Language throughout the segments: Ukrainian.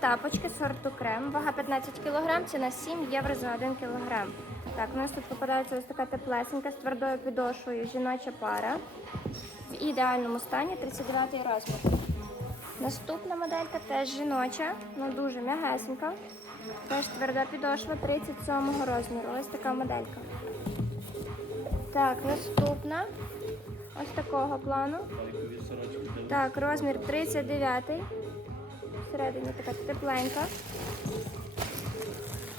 Тапочки сорту крем, вага 15 кг, ціна 7 євро за 1 кг. Так, у нас тут попадається ось така теплесенька з твердою підошвою жіноча пара. В ідеальному стані 39 розмір. Наступна моделька теж жіноча, ну дуже м'ягесенька. Теж тверда підошва 37 розміру. Ось така моделька. Так, наступна. Ось такого плану. Так, розмір 39. Всередині така тепленька.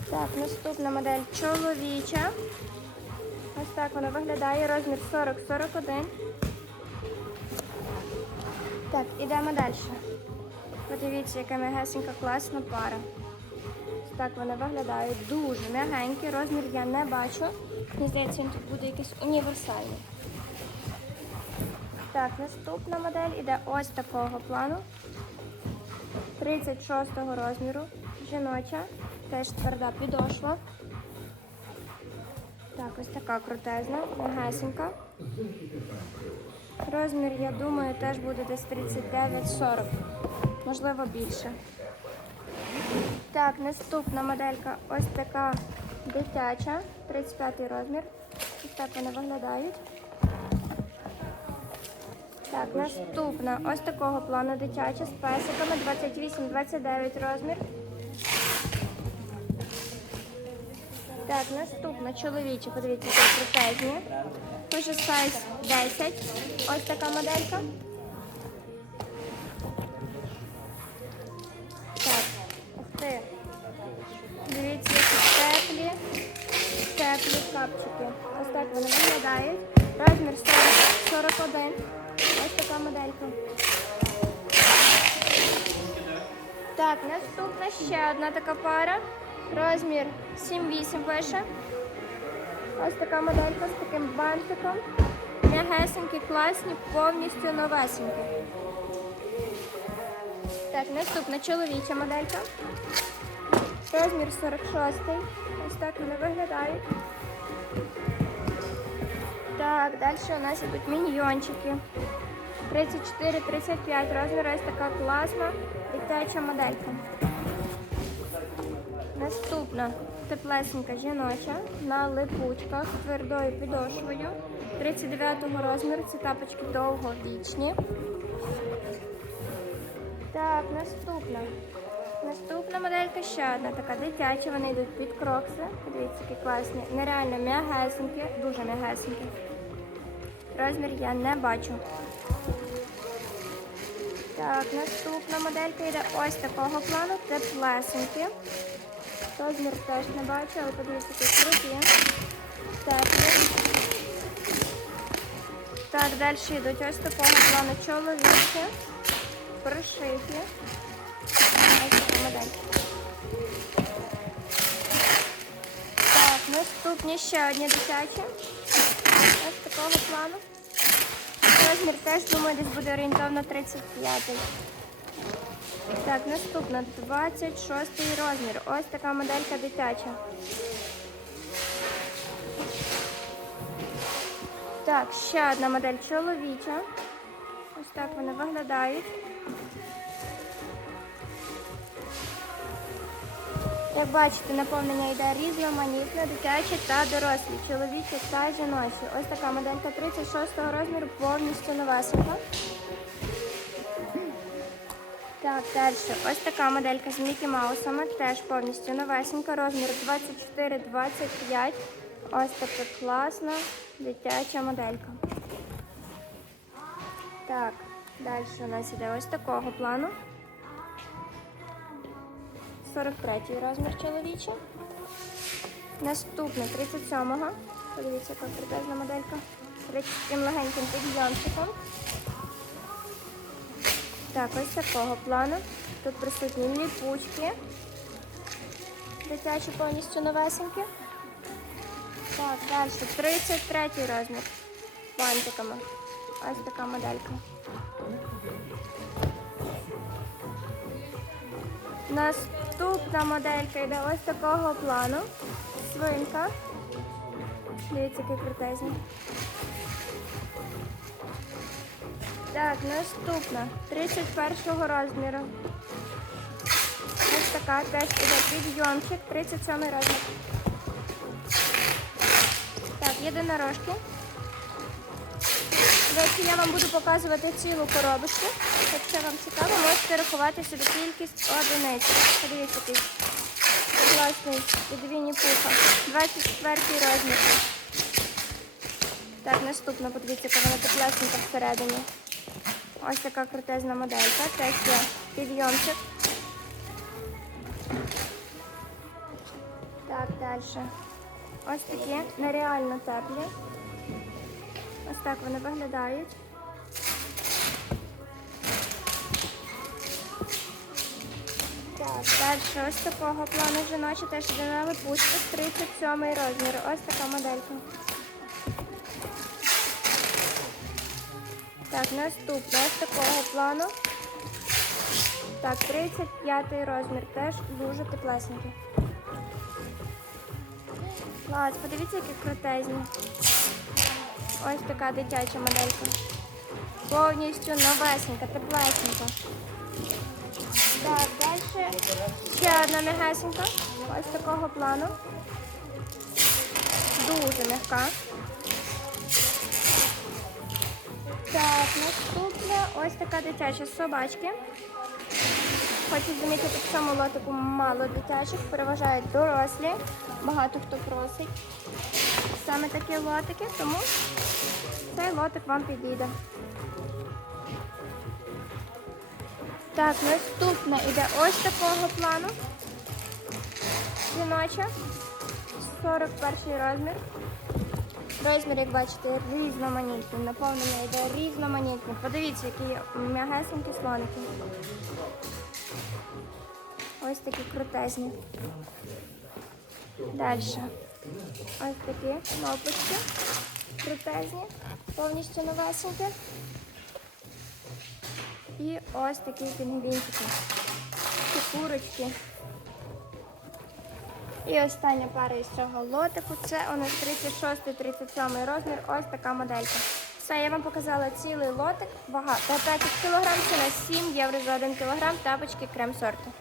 Так, наступна модель чоловіча. Ось так вона виглядає. Розмір 40-41. Так, ідемо далі. Подивіться, яка м'ягесенька класна пара. Ось так вони виглядають. Дуже м'ягенькі. Розмір я не бачу. Мені здається, він тут буде якийсь універсальний. Так, наступна модель іде ось такого плану. 36 розміру. Жіноча. Теж тверда підошва. Так, ось така крутезна, м'ягесенька. Розмір, я думаю, теж буде десь 39-40, можливо більше. Так, наступна моделька ось така дитяча, 35 розмір. Ось так вони виглядають. Так, наступна ось такого плану дитяча з песиками 28-29 розмір. Так, наступна чоловіча, подивіться, які протезні. Тоже сайз 10. Ось така моделька. Так, ух ти. Дивіться, які теплі, теплі капчики. Ось так вони виглядають. Розмір 40, 41. Ось така моделька. Так, наступна ще одна така пара. Розмір 7-8 пише. Ось така моделька з таким бантиком. М'ягесенькі, класні, повністю новесенькі. Так, наступна чоловіча моделька. Розмір 46. Ось так вони виглядають. Так, далі у нас ідуть міньйончики. 34-35 розмір. Ось така класна дитяча моделька. Наступна теплесенька жіноча на липучках твердою підошвою 39-го розміру. Ці тапочки довговічні. Так, наступна. Наступна моделька ще одна така дитяча. Вони йдуть під крокси. Подивіться, які класні. Нереально м'ягесенькі, дуже м'ягесенькі. Розмір я не бачу. Так, наступна моделька йде ось такого плану, теплесенькі. Розмір теж не бачу, але подивіться, які круті. Теплі. Так, далі йдуть ось такого плану чоловічі, прошиті. Ось така модель. Так, наступні ще одні дитячі. Ось такого плану. Розмір теж, думаю, десь буде орієнтовно 35. Так, наступна 26 розмір. Ось така моделька дитяча. Так, ще одна модель чоловіча. Ось так вони виглядають. Як бачите, наповнення йде різноманітне, дитяче та дорослі, чоловічі та жіночі. Ось така моделька 36-го розміру, повністю новесенька. Так, далі. Ось така моделька з Мікі Маусами, теж повністю новесенька, розмір 24-25. Ось така класна дитяча моделька. Так, далі у нас іде ось такого плану. 43 розмір чоловічий. Наступний 37-го. Подивіться, яка крутезна моделька. З таким легеньким підйомчиком. Так, ось такого плану. Тут присутні ліпучки. Дитячі повністю новесенькі. Так, далі. 33 розмір. Бантиками. Ось така моделька. Наступна моделька йде ось такого плану. Свинка. Дивіться, який крутезний. Так, наступна. 31 розміру. Ось така теж іде підйомчик, 37 розмір. Так, єдинорожки. До я вам буду показувати цілу коробочку. Якщо вам цікаво, можете рахувати собі кількість одиниць. Подивіться, який класний від Вінні Пуха. 24 розмір. Так, наступна, подивіться, яка вона теплесенька всередині. Ось така крутезна моделька. Теж є підйомчик. Так, далі. Ось такі нереально теплі. Так вони виглядають. Так, далі ось такого плану жіночі теж на липучку 37 розмір. Ось така моделька. Так, наступне ось такого плану. Так, 35 розмір, теж дуже теплесенький. Клас, подивіться, які крутезні. Ось така дитяча моделька. Повністю новесенька, теплесенька. Так, далі ще одна м'ягесенька. Ось такого плану. Дуже м'яка. Так, наступна ось така дитяча з собачки. Хочу замітити, в цьому лотику мало дитячих, переважають дорослі. Багато хто просить саме такі лотики, тому цей лотик вам підійде. Так, наступна іде ось такого плану. Жіноча. 41 розмір. Розмір, як бачите, різноманітний. Наповнення йде різноманітний. Подивіться, які м'ягесенькі слоники. Ось такі крутезні. Далі. Ось такі мавпочки. Крутезні, повністю новесенькі. І ось такі пінгвінчики. Ці курочки. І остання пара із цього лотику. Це у нас 36-37 розмір. Ось така моделька. Все, я вам показала цілий лотик. Вага 15 кг, ціна 7 євро за 1 кг. Тапочки крем сорту.